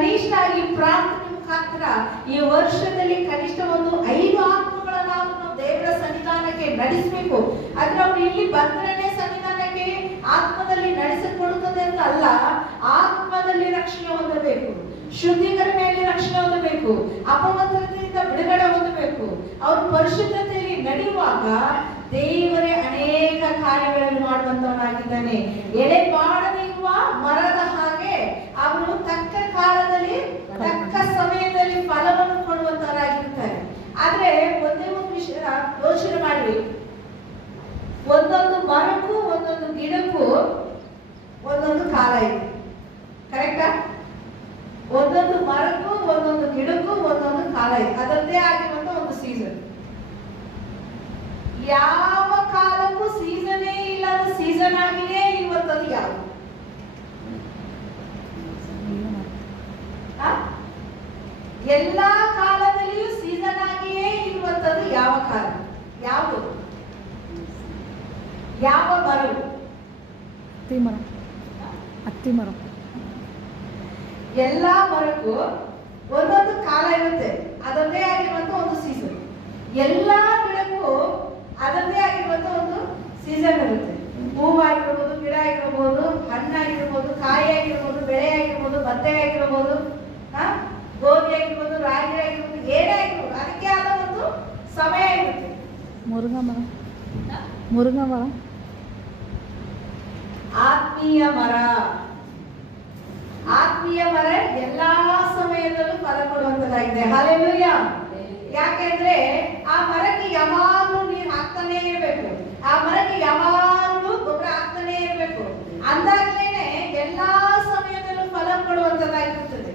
ಕನಿಷ್ಠ ಈ ಪ್ರಾರ್ಥನೆ ಮುಖಾಂತರ ಈ ವರ್ಷದಲ್ಲಿ ಕನಿಷ್ಠ ಒಂದು ಐದು ಆತ್ಮಗಳನ್ನ ನಾವು ದೇವರ ಸನ್ನಿಧಾನಕ್ಕೆ ನಡೆಸಬೇಕು. ಆದ್ರೆ ಅವ್ರು ಇಲ್ಲಿ ಬಂದ್ರೆ ಸನ್ನಿಧಾನಕ್ಕೆ ಆತ್ಮದಲ್ಲಿ ನಡೆಸಿಕೊಡುತ್ತದೆ ಅಂತ ಅಲ್ಲ, ಆತ್ಮದಲ್ಲಿ ರಕ್ಷಣೆ ಹೊಂದಬೇಕು. ಶುದ್ಧೀಕರಣೆಯಲ್ಲಿ ರಕ್ಷಣೆ ಹೊಂದಬೇಕು. ಅಪವಿತ್ರತೆಯಿಂದ ಬಿಡುಗಡೆ ಹೊಂದಬೇಕು. ಅವರು ಪರಿಶುದ್ಧತೆಯಲ್ಲಿ ನಡೆಯುವಾಗ ದೇವರೇ ಅನೇಕ ಕಾರ್ಯಗಳನ್ನು ಮಾಡುವಂತವನಾಗಿದ್ದಾನೆ. ಎಲೆ ಬಾಡದೆ ಗಿಡಕ್ಕೂ ಒಂದೊಂದು ಕಾಲ ಇದೆ. ಕರೆಕ್ಟಾ ಒಂದೊಂದು ಮರಕ್ಕೂ ಒಂದೊಂದು ಗಿಡಕ್ಕೂ ಒಂದೊಂದು ಕಾಲ ಇದೆ. ಅದರದ್ದೇ ಆಗಿರುವಂತ ಒಂದು ಸೀಸನ್ ಯಾವ ಕಾಲಕ್ಕೂ ಸೀಸನೇ ಇಲ್ಲದ ಸೀಸನ್ ಆಗಿಯೇ ಇರುವಂತದ್ದು ಯಾವುದು? ಎಲ್ಲಾ ಕಾಲದಲ್ಲಿಯೂ ಸೀಸನ್ ಆಗಿಯೇ ಇರುವಂತದ್ದು ಯಾವ ಕಾಲ? ಯಾವುದು? ಯಾವ ಮರವು ಹತ್ತಿ ಮರ. ಹತ್ತಿ ಮರ. ಎಲ್ಲ ಮರಕ್ಕೂ ಒಂದೊಂದು ಕಾಲ ಇರುತ್ತೆ. ಅದನ್ನೇ ಆಗಿರುವಂತ ಒಂದು ಸೀಸನ್ ಎಲ್ಲ ಗಿಡಕ್ಕೂ ಅದನ್ನೇ ಆಗಿರುವಂತ ಒಂದು ಸೀಸನ್ ಇರುತ್ತೆ. ಹೂವಾಗಿರ್ಬೋದು ಗಿಡ ಆಗಿರ್ಬೋದು ಹಣ್ಣಾಗಿರ್ಬೋದು ಕಾಯಿ ಆಗಿರ್ಬೋದು ಬೆಳೆ ಆಗಿರ್ಬೋದು ಬತ್ತೆ ಆಗಿರ್ಬೋದು ಗೋಧಿ ಆಗಿರ್ಬೋದು ರಾಗಿ ಆಗಿರ್ಬೋದು ಏನೇ ಆಗಿರ್ಬೋದು ಅದಕ್ಕೆ ಆದ ಒಂದು ಸಮಯ ಇರುತ್ತೆ. ಮುರುಘಾ ಮರ. ಮುರುಘಾ ಮರ. ಆತ್ಮೀಯ ಮರ. ಆತ್ಮೀಯ ಮರ ಎಲ್ಲಾ ಸಮಯದಲ್ಲೂ ಫಲ ಕೊಡುವಂತದಾಗಿದೆ. ಹಾಲೆಲೂಯ ಯಾಕೆಂದ್ರೆ ಆ ಮರಕ್ಕೆ ಯಾವಾಗಲೂ ನೀರು ಹಾಕ್ತಾನೆ ಇರಬೇಕು. ಆ ಮರಕ್ಕೆ ಯಾವಾಗಲೂ ಗೊಬ್ಬರ ಹಾಕ್ತಾನೆ ಇರಬೇಕು. ಅಂದಾಗ್ಲೇನೆ ಎಲ್ಲಾ ಸಮಯದಲ್ಲೂ ಫಲ ಕೊಡುವಂತದಾಗಿರುತ್ತದೆ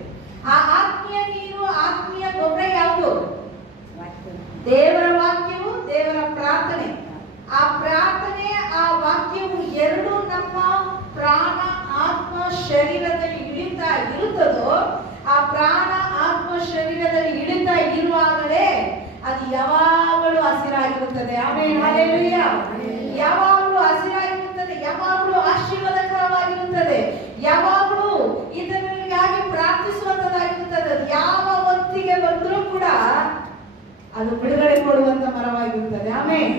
ಆ ಆತ್ಮೀಯ ನೀರು, ಆತ್ಮೀಯ ಗೊಬ್ಬರ ಯಾವುದು? ದೇವರ ವಾಕ್ಯವು ದೇವರ ಪ್ರಾರ್ಥನೆ ಆ ಪ್ರಾರ್ಥನೆ ಆ ವಾಕ್ಯವು ಎರಡು ನಮ್ಮ ಪ್ರಾಣ ಆತ್ಮ ಶರೀರದಲ್ಲಿ ಇಳಿತಾ ಇರುತ್ತದೋ ಆ ಪ್ರಾಣ ಆತ್ಮ ಶರೀರದಲ್ಲಿ ಇಳಿತಾ ಇರುವಾಗಲೇ ಅದು ಯಾವಾಗಲೂ ಹಸಿರಾಗಿರುತ್ತದೆ. ಆಮೇಲೆ ಯಾವಾಗಲೂ ಹಸಿರಾಗಿರುತ್ತದೆ, ಯಾವಾಗಲೂ ಆಶೀರ್ವಾದಕರವಾಗಿರುತ್ತದೆ, ಯಾವಾಗಲೂ ಇದರಿಗಾಗಿ ಪ್ರಾರ್ಥಿಸುವಂತದಾಗಿರುತ್ತದೆ ಅದು ಯಾವ ಹೊತ್ತಿಗೆ ಬಂದರೂ ಕೂಡ ಅದು ಬಿಡುಗಡೆ ಕೊಡುವಂತ ಮರವಾಗಿರುತ್ತದೆ. ಆಮೇಲೆ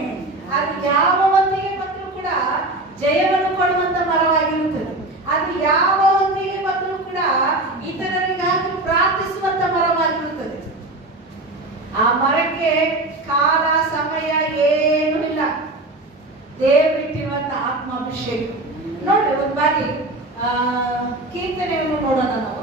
ಅದು ಯಾವ ಹೊತ್ತಿಗೆ ಬಂದರೂ ಕೂಡ ಜಯವನ್ನು ಕೊಡುವಂತ ಮರವಾಗಿರುತ್ತದೆ. ಅದು ಯಾವ ಹೊತ್ತಿಗೆ ಬಂದರೂ ಕೂಡ ಇತರರಿಗಾಗಿ ಪ್ರಾರ್ಥಿಸುವಂತ ಮರವಾಗಿರುತ್ತದೆ ಆ ಮರಕ್ಕೆ ಕಾಲ ಸಮಯ ಏನೂ ಇಲ್ಲ. ದೇವರಿಟ್ಟಿರುವಂತ ಆತ್ಮಾಭಿಷೇಕ. ನೋಡಿ ಒಂದು ಬಾರಿ ಕೀರ್ತನೆಯನ್ನು ನೋಡೋಣ ನಾವು.